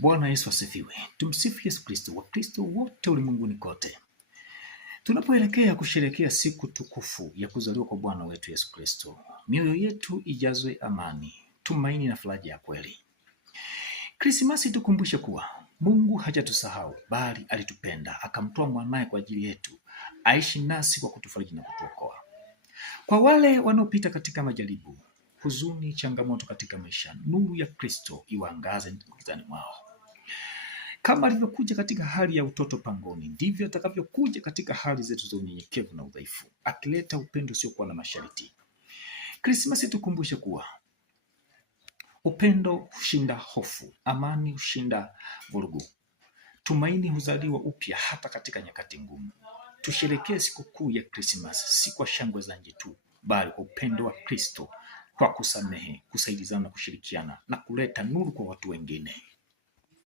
Bwana Yesu asifiwe. Tumsifu Yesu Kristo. Wakristo wote ulimwenguni kote, tunapoelekea kusherehekea siku tukufu ya kuzaliwa kwa Bwana wetu Yesu Kristo, mioyo yetu ijazwe amani, tumaini na faraja ya kweli. Krismasi tukumbushe kuwa Mungu hajatusahau, bali alitupenda akamtoa mwanaye kwa ajili yetu, aishi nasi kwa kutufariji na kutuokoa. Kwa wale wanaopita katika majaribu, huzuni, changamoto katika maisha, nuru ya Kristo iwaangaze gizani mwao. Kama alivyokuja katika hali ya utoto pangoni, ndivyo atakavyokuja katika hali zetu za unyenyekevu na udhaifu, akileta upendo usiokuwa na masharti. Krismasi tukumbushe kuwa upendo hushinda hofu, amani hushinda vurugu, tumaini huzaliwa upya hata katika nyakati ngumu. Tusherekee sikukuu ya Krismasi si kwa shangwe za nje tu, bali kwa upendo wa Kristo, kwa kusamehe, kusaidizana, kushirikiana na kuleta nuru kwa watu wengine.